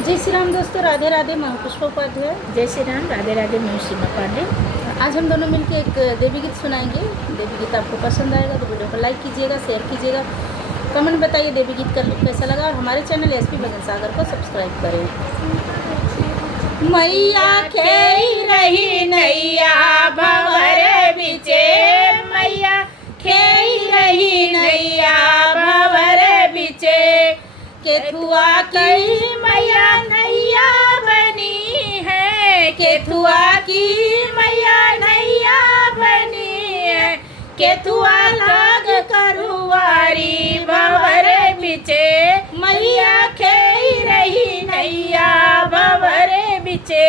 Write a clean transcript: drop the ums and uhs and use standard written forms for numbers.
जय श्री राम दोस्तों, राधे राधे। मैं पुष्पा उपाध्याय। जय श्री राम, राधे राधे। मैं सीमा पांडे। आज हम दोनों मिलकर एक देवी गीत सुनाएंगे। देवी गीत आपको पसंद आएगा तो वीडियो को लाइक कीजिएगा, शेयर कीजिएगा, कमेंट बताइए देवी गीत का कैसा लगा और हमारे चैनल एसपी भजन सागर को सब्सक्राइब करें। मैया खेई रही नैया भंवर बिचे, मैया खेई रही नैया भंवर बिचे, केथुआ की मैया नैया बनी है, केथुआ की मैया नैया बनी है, केथुआ लाग करुआरी भंवर बिचे, मैया खेई रही नैया भंवर बिचे।